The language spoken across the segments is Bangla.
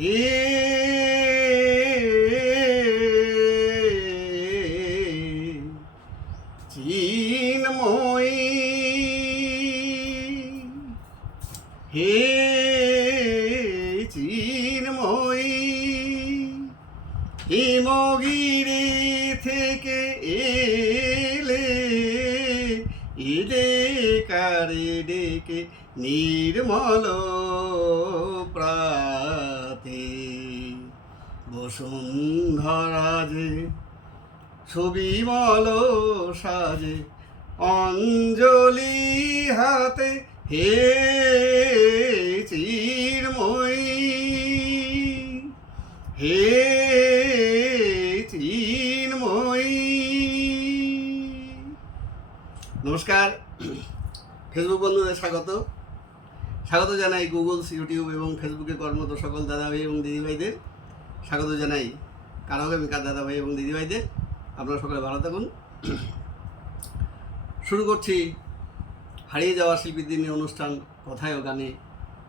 হে চিন্ময়ী, হে চিন্ময়ী, হিমগিরি থেকে এলে কারে ডেকে নির্মল প্রাতে বসুন্ধরা যে সুবিমল সাজে অঞ্জলি হাতে হে চিন্ময়ী, হে চিন্ময়ী। নমস্কার, ফেসবুক বন্ধুদের স্বাগত জানাই। গুগলস, ইউটিউব এবং ফেসবুকে কর্মরত সকল দাদাভাই এবং দিদিভাইদের স্বাগত জানাই। কারাগামিকার দাদাভাই এবং দিদিভাইদের আপনারা সকলে ভালো থাকুন। শুরু করছি হারিয়ে যাওয়া শিল্পীর দিনের অনুষ্ঠান কথায় ও গানে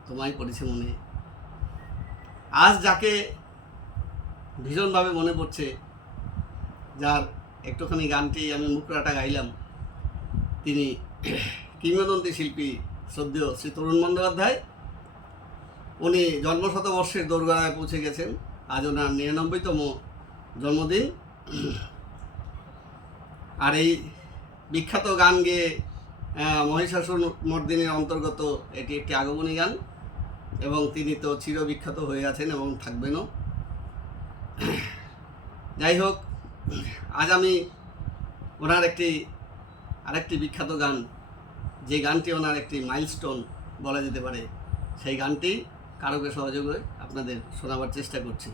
তোমায় পড়েছে মনে। আজ যাকে ভীষণভাবে মনে পড়ছে, যার একটুখানি গানটি আমি মুখরাটা গাইলাম, তিনি কিংবদন্তি শিল্পী শ্রদ্ধেয় শ্রী তরুণ বন্দ্যোপাধ্যায়। উনি জন্মশতবর্ষের দোরগোড়ায় পৌঁছে গেছেন। আজ ওনার 99তম জন্মদিন। আর এই বিখ্যাত গান গেয়ে মহিষাসুর মর্দিনীর অন্তর্গত এটি একটি আগমনী গান, এবং তিনি তো চিরবিখ্যাত হয়ে আছেন এবং থাকবেনও। যাই হোক, আজ আমি ওনার আরেকটি বিখ্যাত গান, যে গানটি ওনার একটি মাইলস্টোন বলা যেতে পারে, সেই গানটি কারকে সহযোগে আপনাদের শোনাবার চেষ্টা করছি।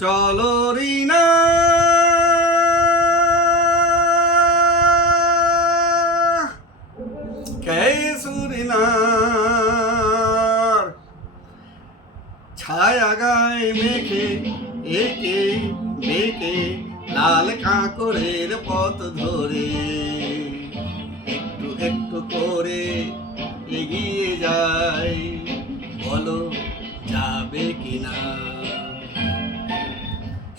চলো রিনা সুরিনার ছায়া গায়ে মেখে একে বেঁকে লাল কাঁকড়ের পথ ধরে একটু একটু করে এগিয়ে যায়, বলো যাবে কিনা।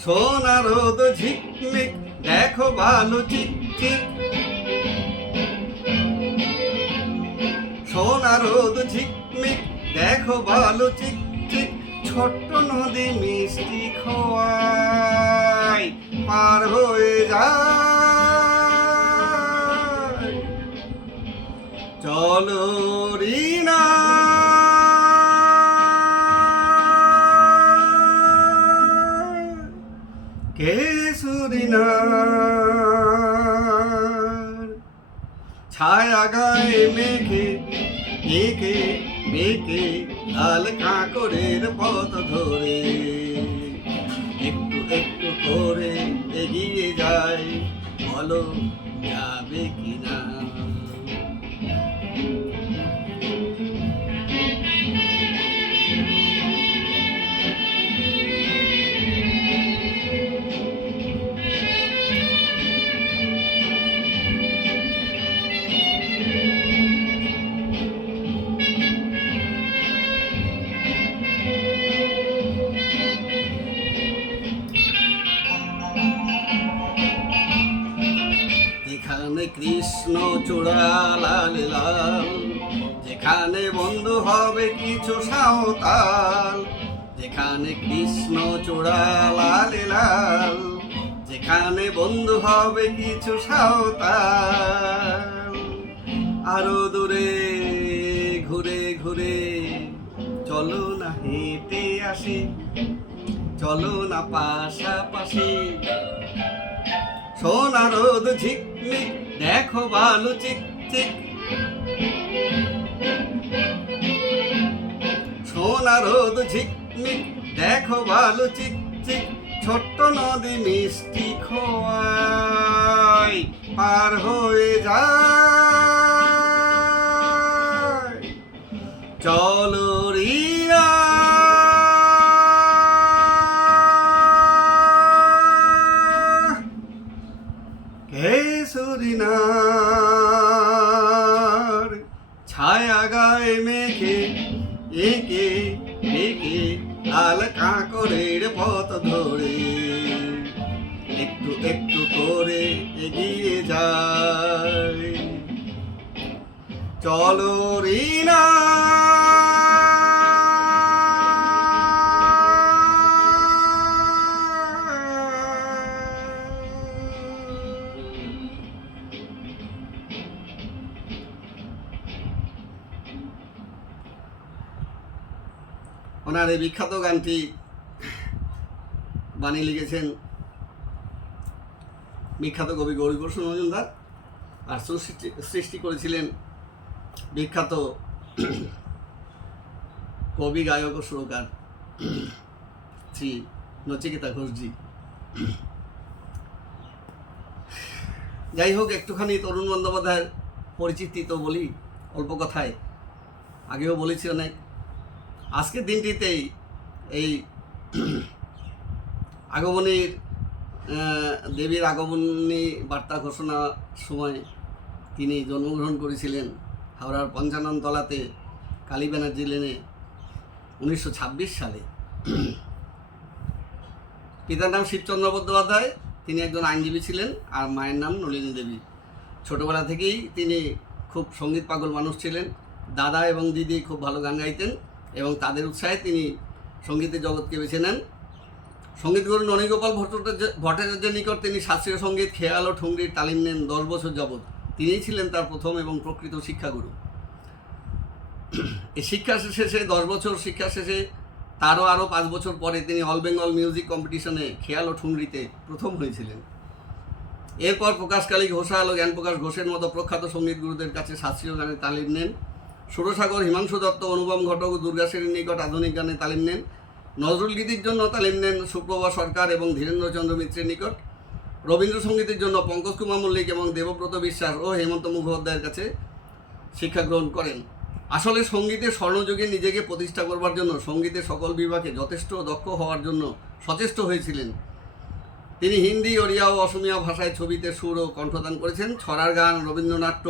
সোনা রোদ ঝিকমিক দেখো ভালো চিকচিক, সোনা রোদ ঝিকমিক দেখো ভালো চিকচিক, ছোট্ট নদী মিষ্টি খোয়াই পার হয়ে যায়। চলো রিনা কেশরিনার ছায়া গায়ে মেঘে একে বেঁকে লাল কাঁকড়ের পথ ধরে একটু একটু করে এগিয়ে যায়, বলো যাবে কিনা। যেখানে কৃষ্ণ চূড়া লাল লাল, যেখানে বন্ধু হবে কিছু সাঁওতাল, যেখানে কৃষ্ণ চূড়া লাল লাল, যেখানে বন্ধু হবে কিছু সাঁওতাল। আরো দূরে ঘুরে ঘুরে চলো না হেঁটে আসি, চলো না পাশাপাশি। সোনা রোদ ঝিকমিক দেখো ভালো চিকচিক, সোনা রোদ ঝিকমিক দেখো ভালো চিকচিক, ছোট্ট নদী মিষ্টি খোয়াই পার হয়ে যায়। চলো রিয়া মদিনার ছায়া গায়ে মেঘে একে একে লাল কাঁকড়ের পথ ধরে একটু একটু করে এগিয়ে যায়। চলো রিনা ওনার এই বিখ্যাত গানটি বানিয়ে লিখেছেন বিখ্যাত কবি গৌরীপ্রসাদ মজুমদার, আর সৃষ্টি করেছিলেন বিখ্যাত কবি গায়ক ও সুরকার শ্রী নচিকেতা ঘোষজি। যাই হোক, একটুখানি তরুণ বন্দ্যোপাধ্যায়ের পরিচিতি তো বলি অল্প কথায়, আগেও বলেছি অনেক। আজকের দিনটিতেই এই আগমনীর দেবীর আগমনী বার্তা ঘোষণার সময় তিনি জন্মগ্রহণ করেছিলেন হাওড়ার পঞ্চাননতলাতে কালী ব্যানার্জি লেনে 1926 সালে। পিতার নাম শিবচন্দ্র বন্দ্যোপাধ্যায়, তিনি একজন আইনজীবী ছিলেন, আর মায়ের নাম নলিনী দেবী। ছোটোবেলা থেকেই তিনি খুব সঙ্গীত পাগল মানুষ ছিলেন। দাদা এবং দিদি খুব ভালো গান গাইতেন এবং তাদের উৎসাহে তিনি সঙ্গীতের জগৎকে বেছে নেন। সঙ্গীতগুরু ননীগোপাল ভট্টাচার্যের নিকট তিনি শাস্ত্রীয় সঙ্গীত, খেয়াল ও ঠুংরির তালিম নেন 10 বছর যাবৎ। তিনিই ছিলেন তার প্রথম এবং প্রকৃত শিক্ষাগুরু। এই শিক্ষা শেষে 10 বছর শিক্ষা শেষে তারও আরও 5 বছর পরে তিনি অল বেঙ্গল মিউজিক কম্পিটিশনে খেয়াল ও ঠুংরিতে প্রথম হয়েছিলেন। এরপর প্রকাশকালী ঘোষাল ও জ্ঞানপ্রকাশ ঘোষের মতো প্রখ্যাত সঙ্গীত গুরুদের কাছে শাস্ত্রীয় গানের তালিম নেন। সুরসাগর, হিমাংশু দত্ত, অনুপম ঘটক ও দুর্গা সেনের নিকট আধুনিক গানে তালিম নেন। নজরুল গীতির জন্য তালিম নেন সুপ্রভা সরকার এবং ধীরেন্দ্রচন্দ্র মিত্রের নিকট। রবীন্দ্রসঙ্গীতের জন্য পঙ্কজ কুমার মল্লিক এবং দেবব্রত বিশ্বাস ও হেমন্ত মুখোপাধ্যায়ের কাছে শিক্ষা গ্রহণ করেন। আসলে সঙ্গীতের স্বর্ণযুগে নিজেকে প্রতিষ্ঠা করবার জন্য সঙ্গীতের সকল বিভাগে যথেষ্ট দক্ষ হওয়ার জন্য সচেষ্ট হয়েছিলেন। তিনি হিন্দি, ওড়িয়া ও অসমীয়া ভাষায় ছবিতে সুর ও কণ্ঠদান করেছেন। ছড়ার গান, রবীন্দ্রনাট্য,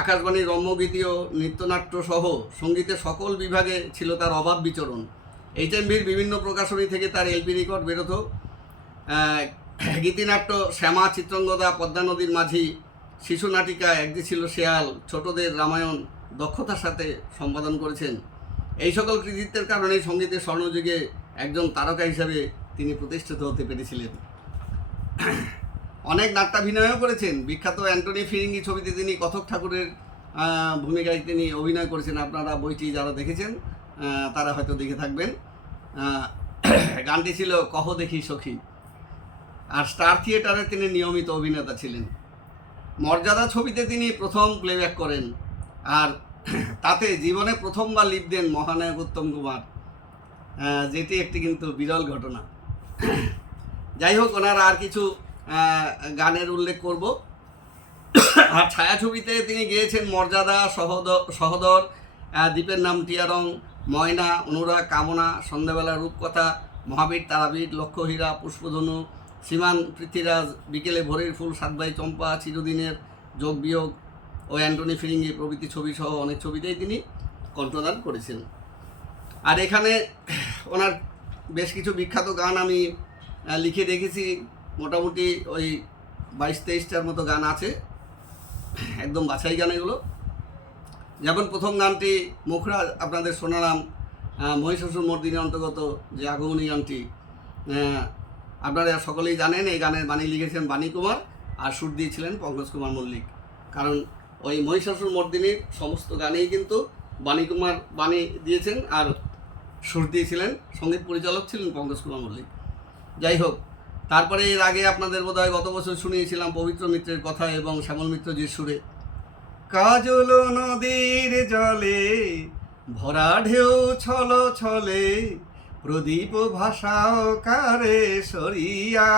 আকাশবাণী রম্যগীতি ও নৃত্যনাট্য সহ সঙ্গীতের সকল বিভাগে ছিল তার অবাধ বিচরণ। HMVর বিভিন্ন প্রকাশনী থেকে তার এলপি রেকর্ড বেরোত। গীতিনাট্য শ্যামা, চিত্রাঙ্গদা, পদ্মা নদীর মাঝি, শিশু নাটিকা, একদি ছিল শেয়াল, ছোটদের রামায়ণ দক্ষতার সাথে সম্পাদন করেছেন। এই সকল কৃতিত্বের কারণেই সঙ্গীতের স্বর্ণযুগে একজন তারকা হিসাবে তিনি প্রতিষ্ঠিত হতে পেরেছিলেন। অনেক নাট্যাভিনয়ও করেছেন। বিখ্যাত অ্যান্টনি ফিরিঙ্গি ছবিতে তিনি কথক ঠাকুরের ভূমিকায় তিনি অভিনয় করেছেন। আপনারা বইটি যারা দেখেছেন তারা হয়তো দেখে থাকবেন। গানটি ছিল কহ দেখি সখী। আর স্টার থিয়েটারে তিনি নিয়মিত অভিনেতা ছিলেন। মর্যাদা ছবিতে তিনি প্রথম প্লেব্যাক করেন, আর তাতে জীবনে প্রথমবার লিপ দেন মহানায়ক উত্তম কুমার, যেটি একটি কিন্তু বিরল ঘটনা। যাই হোক, ওনার আর কিছু গানের উল্লেখ করব। আর ছায়াছবিতে তিনি গেয়েছেন মর্যাদা, সহদর, দ্বীপের নাম টিয়ারং, ময়না, অনুরাগ, কামনা, সন্ধ্যাবেলা, রূপকথা, মহাবীর, তারাবীর, লক্ষ্যহীরা, পুষ্পধনু, শ্রীমান পৃথ্বীরাজ, বিকেলে ভোরের ফুল, সাতভাই চম্পা, চিরদিনের, যোগ বিয়োগ ও অ্যান্টনি ফিরিঙ্গি প্রভৃতি ছবি সহ অনেক ছবিতেই তিনি কণ্ঠদান করেছেন। আর এখানে ওনার বেশ কিছু বিখ্যাত গান আমি লিখে রেখেছি। মোটামুটি ওই 22-23টার মতো গান আছে, একদম বাছাই গান এগুলো। যেমন প্রথম গানটি মুখরা আপনাদের শোনালাম, মহিষাসুর মর্দিনী অন্তর্গত যে আগমনী গানটি, আপনারা সকলেই জানেন এই গানের বাণী লিখেছেন বাণী কুমার, আর সুর দিয়েছিলেন পঙ্কজ কুমার মল্লিক। কারণ ওই মহিষাসুর মর্দিনীর সমস্ত গানেই কিন্তু বাণী কুমার বাণী দিয়েছেন, আর সুর দিয়েছিলেন, সঙ্গীত পরিচালক ছিলেন পঙ্কজ কুমার মল্লিক। যাই হোক, তারপরে এর আগে আপনাদের বোধহয় গত বছর শুনিয়েছিলাম পবিত্র মিত্রের কথা এবং শ্যামল মিত্রজির সুরে। কাজল নদীর জলে ভরা ঢেউ ছল ছলে, প্রদীপ ভাষাও কারে সরিয়া,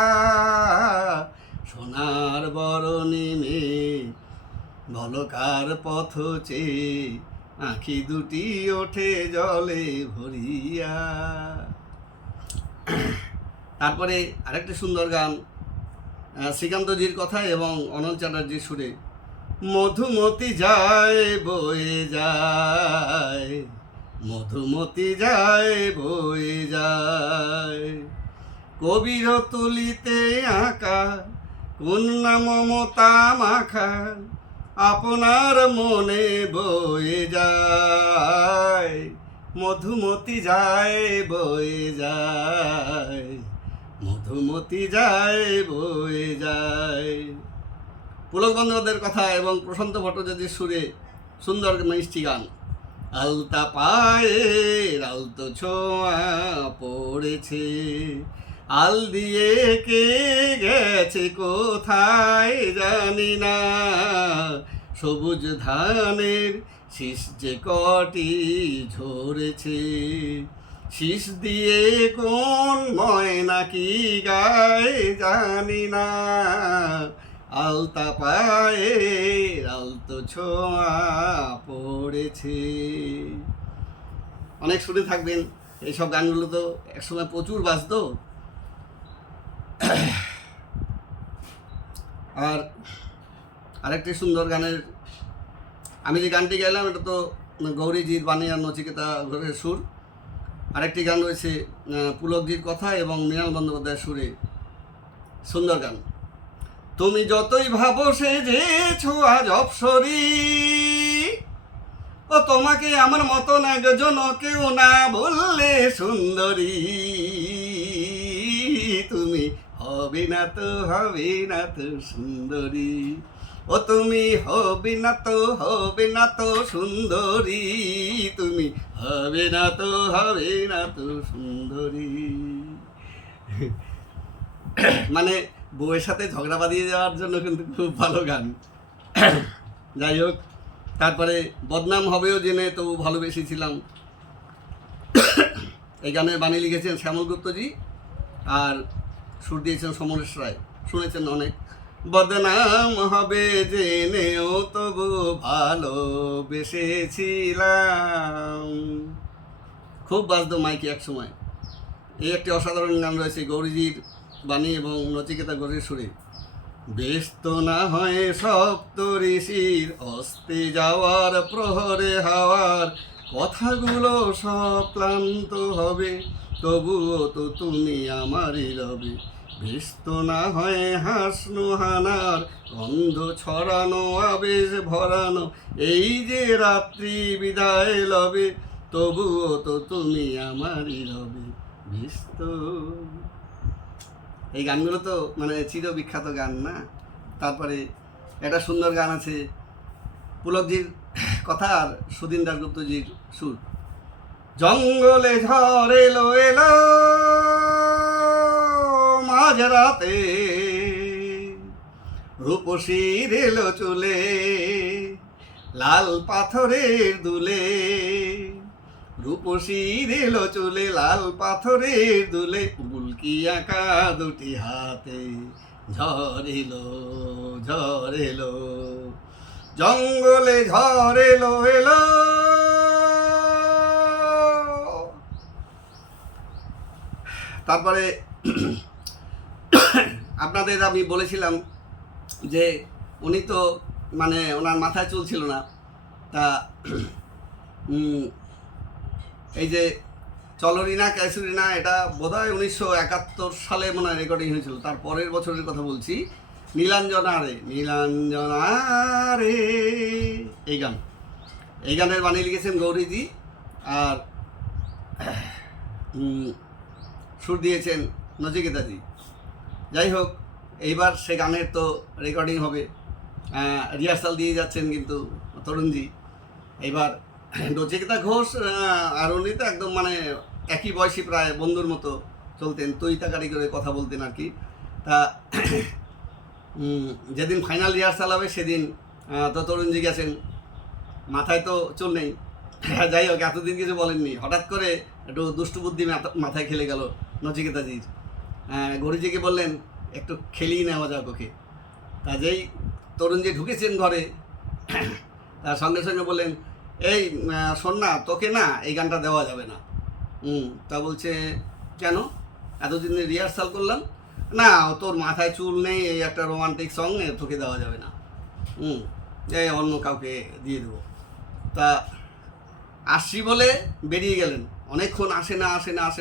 সোনার বরণী মে বলকার পথ চেয়ে, আঁখি দুটি ওঠে জলে ভরিয়া। তারপরে আরেকটি সুন্দর গান শ্রীকান্তজির কথা এবং অনল চ্যাটার্জির সুরে। মধুমতি যায় বয়ে যায়, মধুমতি যায় বয়ে যায়, কবির তুলিতে আঁকা কন্যা মমতা মাখা আপনার মনে বয়ে যায়, মধুমতি যায় বয়ে যায়, মধুমতি যায় বয়ে যায়। পুলক বন্দ্যোপাধ্যায়ের কথা এবং প্রশান্ত ভট্টাচার্যের সুরে সুন্দর মিষ্টি গান। আলতা পায়ে আলতো ছোঁয়া পড়েছে, আল দিয়ে কে গেছে কোথায় জানি না, সবুজ ধানের শীষ যে কটি ঝরেছে, শীষ দিয়ে কোন ময়না কি গায়ে জানি না, আলতা পায়ে আলতো ছোঁয়া পড়েছে। অনেক শুনে থাকবেন এইসব গানগুলো, তো একসময় প্রচুর বাজতো। আর আরেকটি সুন্দর গানের, আমি যে গানটি গাইলাম এটা তো গৌরীজির বাণী আর নচিকেতা ঘোষের সুর। আরেকটি গান রয়েছে পুলকজির কথা এবং মৃণাল বন্দ্যোপাধ্যায়ের সুরে, সুন্দর গান। তুমি যতই ভাবো সে যে ছোঁয়া অপসরি, ও তোমাকে আমার মতন একজন কেউ না বললে সুন্দরী, তুমি হবে না তো হবে না তো সুন্দরী, ও তুমি হবে না তো হবে না তো সুন্দরী, তুমি হবে না তো হবে না তো সুন্দরী। মানে বউয়ের সাথে ঝগড়া বাঁধিয়ে যাওয়ার জন্য কিন্তু খুব ভালো গান। যাই হোক, তারপরে বদনাম হবেও জেনে তবু ভালোবেসেছিলাম, এই গানের বাণী লিখেছেন শ্যামল গুপ্তজি আর সুর দিয়েছেন সমরেশ রায়, শুনেছেন অনেক। বদনাম হবে জেনেও তবু ভালোবেসেছিলাম, খুব বাজতো মাইকে এক সময়। এই একটি অসাধারণ গান রয়েছে গৌরীজির বাণী এবং নচিকেতা ঘোষের সুরে। ব্যস্ত না হয় সপ্ত ঋষির অস্তে যাওয়ার প্রহরে হাওয়ার, কথাগুলো সব ক্লান্ত হবে তবুও তো তুমি আমারই রবে, ব্যস্ত না হয় হাসনো হানার গন্ধ ছড়ানো আবেশ ভরানো, এই যে রাত্রি বিদায় লবে তবুও তো তুমি আমারই রবে ব্যস্ত। এই গানগুলো তো মানে চিরবিখ্যাত গান না। তারপরে একটা সুন্দর গান আছে পুলকজির কথা আর সুদিন দাশগুপ্তজির সুর। জঙ্গলে ঝড় এলো এলো মাঝরাতে, রূপসীর এলো চুলে লাল পাথরের দুলে, রূপসীর এলো চুলে লাল পাথরের দুলে, বুলকি আঁকা দুটি হাতে, ঝড় এলো ঝড় এলো, জঙ্গলে ঝড় এলো এলো। তারপরে আপনাদের আমি বলেছিলাম যে উনি তো মানে ওনার মাথায় চলছিল না, তা এই যে চলরিনা ক্যাসুরিনা এটা বোধহয় 1971 সালে মনে হয় রেকর্ডিং হয়েছিল, তার পরের বছরের কথা বলছি। নীলাঞ্জনা রে নীলাঞ্জনা রে, এই গানের বানিয়ে লিখেছেন গৌরীজি আর সুর দিয়েছেন নচিকেতাজি। যাই হোক, এইবার সে গানের তো রেকর্ডিং হবে, রিহার্সাল দিয়ে যাচ্ছেন কিন্তু তরুণজি। এইবার নচিকেতা ঘোষ আর উনি তো একদম মানে একই বয়সী, প্রায় বন্ধুর মতো চলতেন, তৈতাকারি করে কথা বলতেন আর কি। তা যেদিন ফাইনাল রিহার্সাল হবে সেদিন তো তরুণজি গেছেন, মাথায় তো চুল নেই। যাই হোক, এতদিন কিছু বলেননি, হঠাৎ করে একটু দুষ্টু বুদ্ধি মাথায় খেলে গেল নচিকেতাজির। গৌরীজিকে বললেন একটু খেলিয়ে নেওয়া যাক ওকে। কাজেই তরুণজি ঢুকেছেন ঘরে, তার সঙ্গে সঙ্গে বললেন এই শোন না, তোকে না এই গানটা দেওয়া যাবে না। তা বলছে কেন? এতদিন রিহার্সাল করলাম। না তোর মাথায় চুল নেই, এই একটা রোমান্টিক সং তোকে দেওয়া যাবে না, এই অন্য কাউকে দিয়ে দেবো। তা আসছি বলে বেরিয়ে গেলেন, অনেকক্ষণ আসে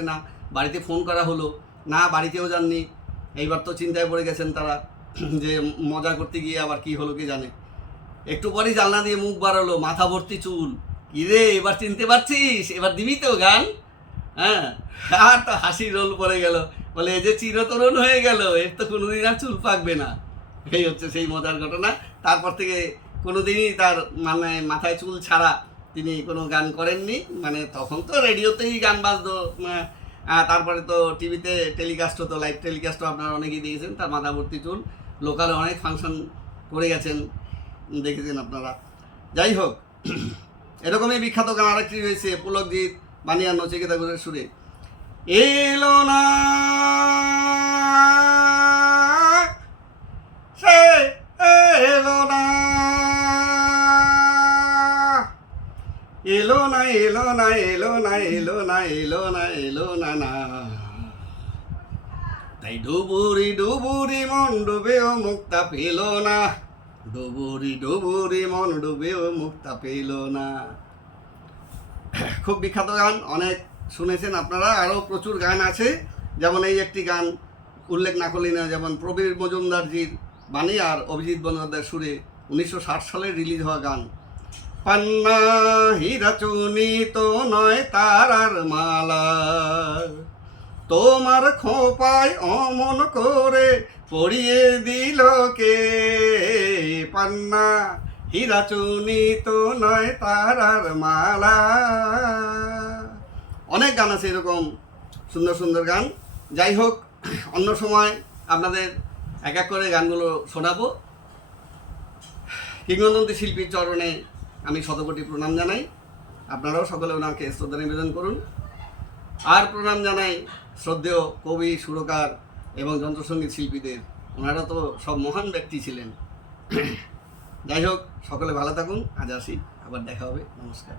না, বাড়িতে ফোন করা হলো না, বাড়িতেও যাননি। এইবার তো চিন্তায় পড়ে গেছেন তারা যে মজা করতে গিয়ে আবার কি হলো কে জানে। একটু পরেই জানলা দিয়ে মুখ বাড়ালো, মাথা ভর্তি চুল। কি রে, এবার চিনতে পারছিস, এবার দিবি তো গান? হ্যাঁ, আর তো হাসির রোল পড়ে গেল, বলে এই যে চিরতরুণ হয়ে গেল, এর তো কোনোদিন আর চুল পাকবে না। এই হচ্ছে সেই মজার ঘটনা। তারপর থেকে কোনোদিনই তার মানে মাথায় চুল ছাড়া তিনি কোনো গান করেননি। মানে তখন তো রেডিওতেই গান বাজতো, তারপরে তো টিভিতে টেলিকাস্ট হতো, লাইভ টেলিকাস্টও আপনারা অনেকেই দেখেছেন। তার মাথা ভর্তি চুল, লোকালে অনেক ফাংশন করে গেছেন, দেখেছেন আপনারা। যাই হোক, এরকমই বিখ্যাত গান আরেকটি রয়েছে, পুলকজিৎ বানিয়া নচিকেতা ঘোষের সুরে। এলো না সে, এলো না, এলো না, এলো না, এলো না, এলো না, এলো না, এলো না না, তাই ডুবুরি ডুবুরি মন ডুবেও মুক্তা পেল না, ডুবুরি ডুবুরি মন ডুবেও মুক্তা পেল না। খুব বিখ্যাত গান, অনেক শুনেছেন আপনারা। আরও প্রচুর গান আছে, যেমন এই একটি গান উল্লেখ না করলেই না, যেমন প্রবীর মজুমদারজির বাণী আর অভিজিৎ বন্দ্যোপাধ্যায়ের সুরে 1960 সালে রিলিজ হওয়া গান। পান্না হীরা চুনিত নয় তারার মালা, তোমার খোপায় অমন করে পড়িয়ে দিল কে, পান্না হীরা চুনিত নয় তারার মালা। অনেক গান আছে এরকম সুন্দর সুন্দর গান। যাই হোক, অন্য সময় আপনাদের এক এক করে গানগুলো শোনাবো। কিংবদন্তি শিল্পীর চরণে আমি শতকোটি প্রণাম জানাই, আপনারাও সকলে ওনাকে শ্রদ্ধা নিবেদন করুন। আর প্রণাম জানাই শ্রদ্ধেয় কবি, সুরকার এবং যন্ত্রসঙ্গীত শিল্পীদের, ওনারা তো সব মহান ব্যক্তি ছিলেন। যাই হোক, সকলে ভালো থাকুন, আজ আসি, আবার দেখা হবে, নমস্কার।